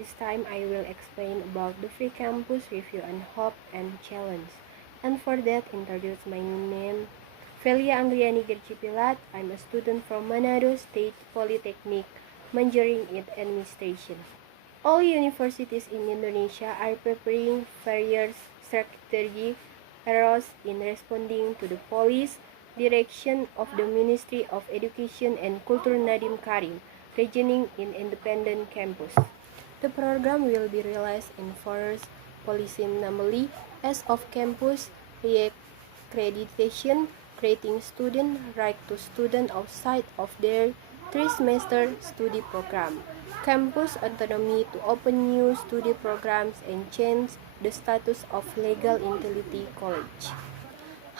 This time I will explain about the free campus review and hope and challenge. And for that, introduce my name, Velia Andriani Gercipilat. I'm a student from Manado State Polytechnic, majoring in administration. All universities in Indonesia are preparing various strategic areas in responding to the policy direction of the Ministry of Education and Culture Nadiem Karim, regioning in independent campus. The program will be realized in four policies, namely as of campus reaccreditation, creating student right to student outside of their 3-semester study program, campus autonomy to open new study programs and change the status of legal entity college.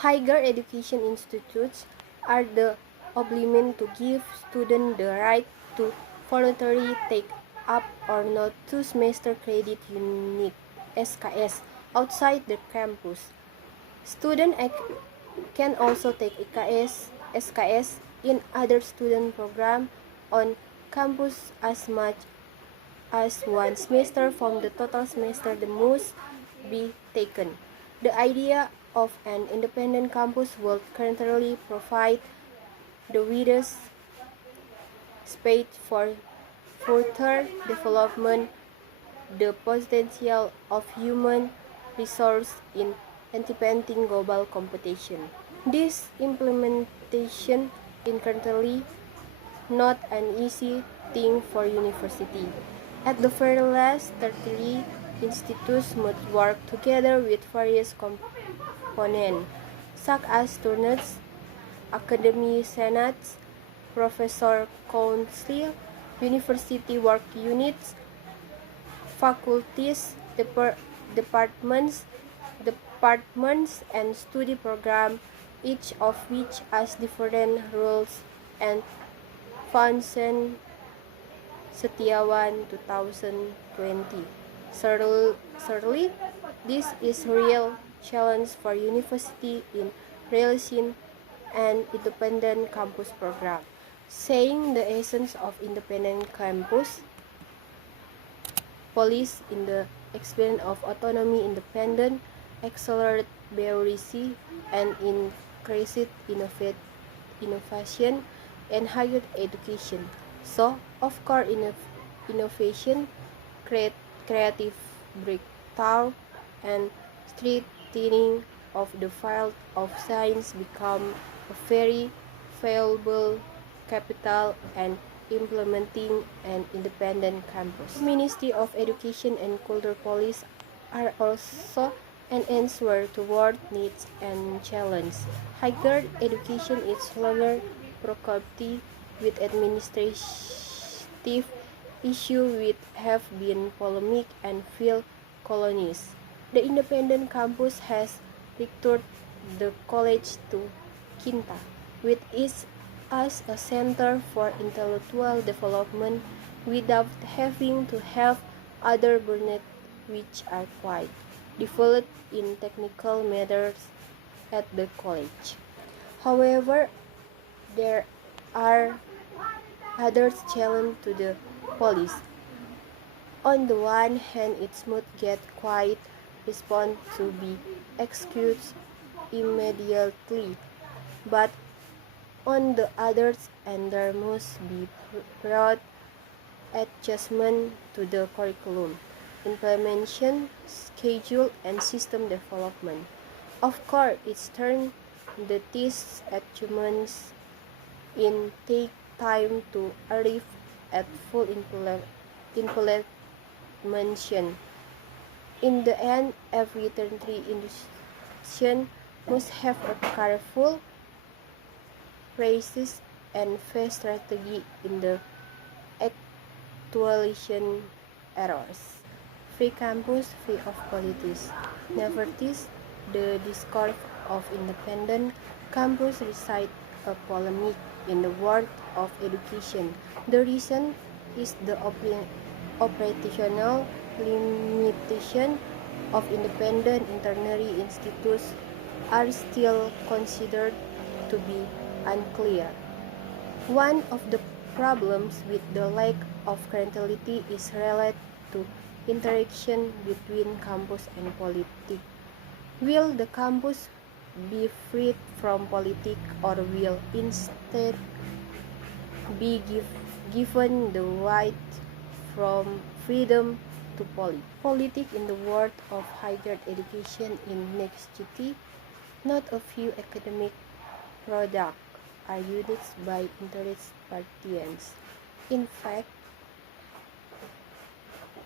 Higher education institutes are the obliged to give students the right to voluntarily take up or not 2-semester credit unit (SKS) outside the campus. Students can also take SKS in other student programs on campus as much as 1 semester from the total semester that must be taken. The idea of an independent campus will currently provide the widest space for further development, the potential of human resource in anticipating global competition. This implementation is currently not an easy thing for university. At the very least, 33 institutes must work together with various components, such as students, academy senates, professor council, university work units, faculties, departments, and study programs, each of which has different rules and functions. Setiawan 2020. Certainly, this is a real challenge for university in realizing an independent campus program. Saying the essence of independent campus policy in the experience of autonomy, independent, accelerate bureaucracy, and increased innovation and higher education. So, of course, innovation, creative breakthrough, and strengthening of the field of science become a very valuable capital and implementing an independent campus. Ministry of Education and Culture policies are also an answer toward needs and challenges. Higher education is longer preoccupied with administrative issues which have been polemic and feel colonies. The independent campus has returned the college to Quinta, which is as a center for intellectual development without having to have other burdens which are quite developed in technical matters at the college. However, there are other challenges to the police. On the one hand, it must get quite respond to be executed immediately, but on the other hand, there must be broad adjustment to the curriculum, implementation, schedule, and system development. Of course, it's turn the these achievements in take time to arrive at full implementation. In the end, every tertiary institution must have a careful, precise, and fair strategy in the actualization errors. Free campus, free of politics. Nevertheless, the discourse of independent campus resides a polemic in the world of education. The reason is the operational limitation of independent internary institutes are still considered to be unclear. One of the problems with the lack of credibility is related to interaction between campus and politics. Will the campus be freed from politics, or will instead be given the right from freedom to politics? In the world of higher education in necessity, not a few academic products are used by interest parties. In fact,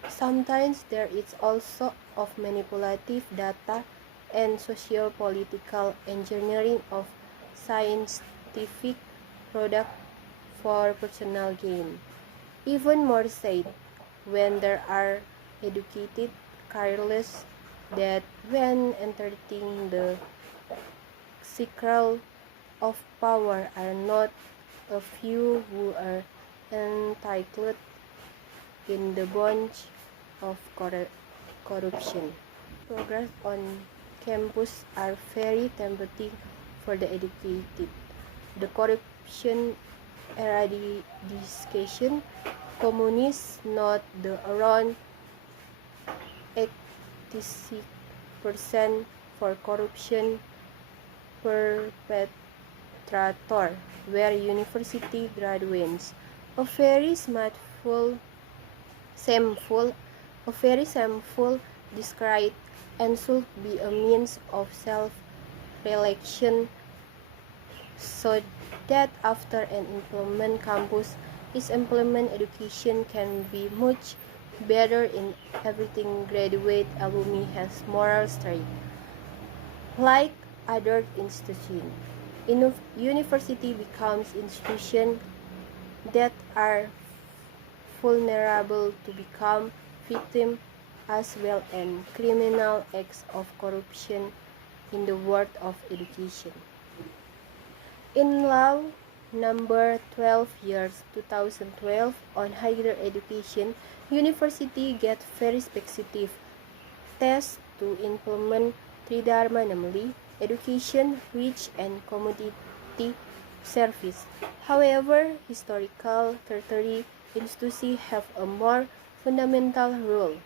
sometimes there is also of manipulative data and socio-political engineering of scientific product for personal gain. Even more said, when there are educated careless that when entering the circle of power are not a few who are entitled in the bunch of corruption. Progress on campus are very tempting for the educated. The corruption eradication communists note the around 86% for corruption perpetrator were university graduates. A very shameful discredit and should be a means of self-reflection, so that after an employment campus, its employment education can be much better in everything. Graduate alumni has moral strength. Like other institutions, university becomes institutions that are vulnerable to become victims as well as criminal acts of corruption in the world of education. In Law Number 12 years 2012 on higher education, university get very specific tests to implement three dharma, namely education, reach, and commodity service. However, historical tertiary institutions have a more fundamental role,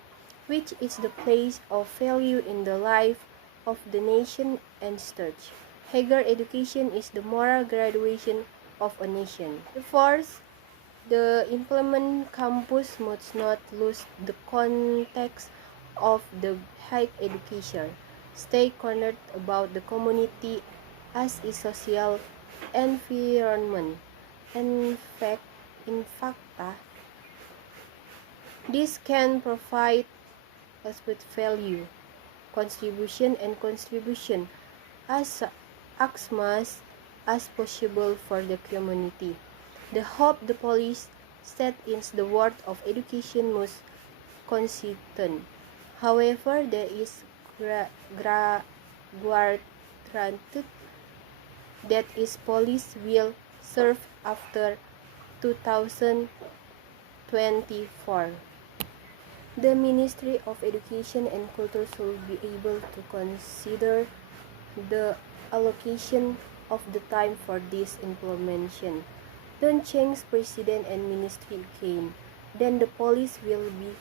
which is the place of value in the life of the nation and state. Higher education is the moral graduation of a nation. Fourth, the implement campus must not lose the context of the higher education. Stay cornered about the community as a social environment. In fact, this can provide us with value, contribution as much as possible for the community. The hope the police state in the world of education must consistent. However, there is granted that is police will serve after 2024. The Ministry of Education and Culture should be able to consider the allocation of the time for this implementation. Don't change president and ministry again, then the police will be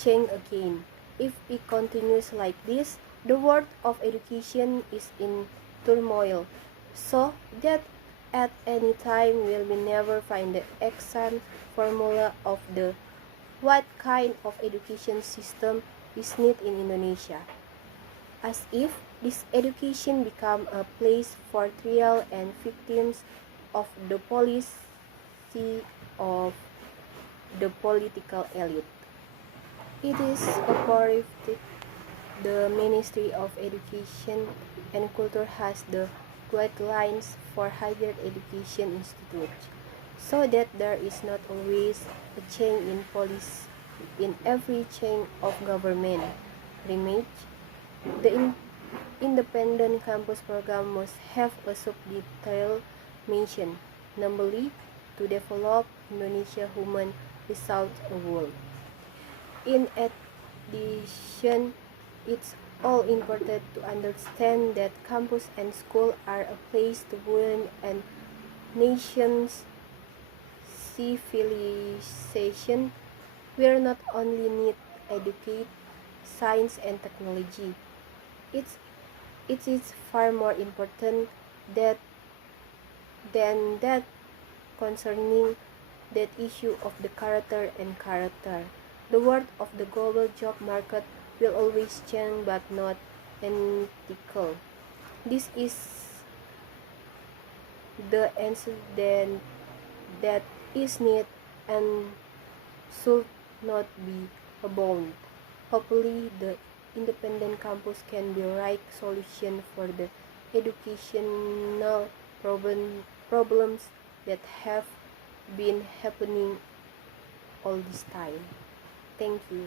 changed again. If it continues like this, the world of education is in turmoil, so that at any time will we never find the exact formula of the what kind of education system is needed in Indonesia. As if this education become a place for trial and victims of the policy of the political elite. It is apparent the Ministry of Education and Culture has the guidelines for higher education institutes, so that there is not always a change in policy in every chain of government. Remage, the independent campus program must have a sub-detailed mission, namely to develop Indonesia human without a wall. In addition, it's all important to understand that campus and school are a place to build a nation's civilization. We not only need educate science and technology. It's, it is far more important that than that concerning that issue of the character and character. The world of the global job market will always change but not identical. This is the answer that is needed and should not be abound. Hopefully, the independent campus can be right solution for the educational problems that have been happening all this time. Thank you.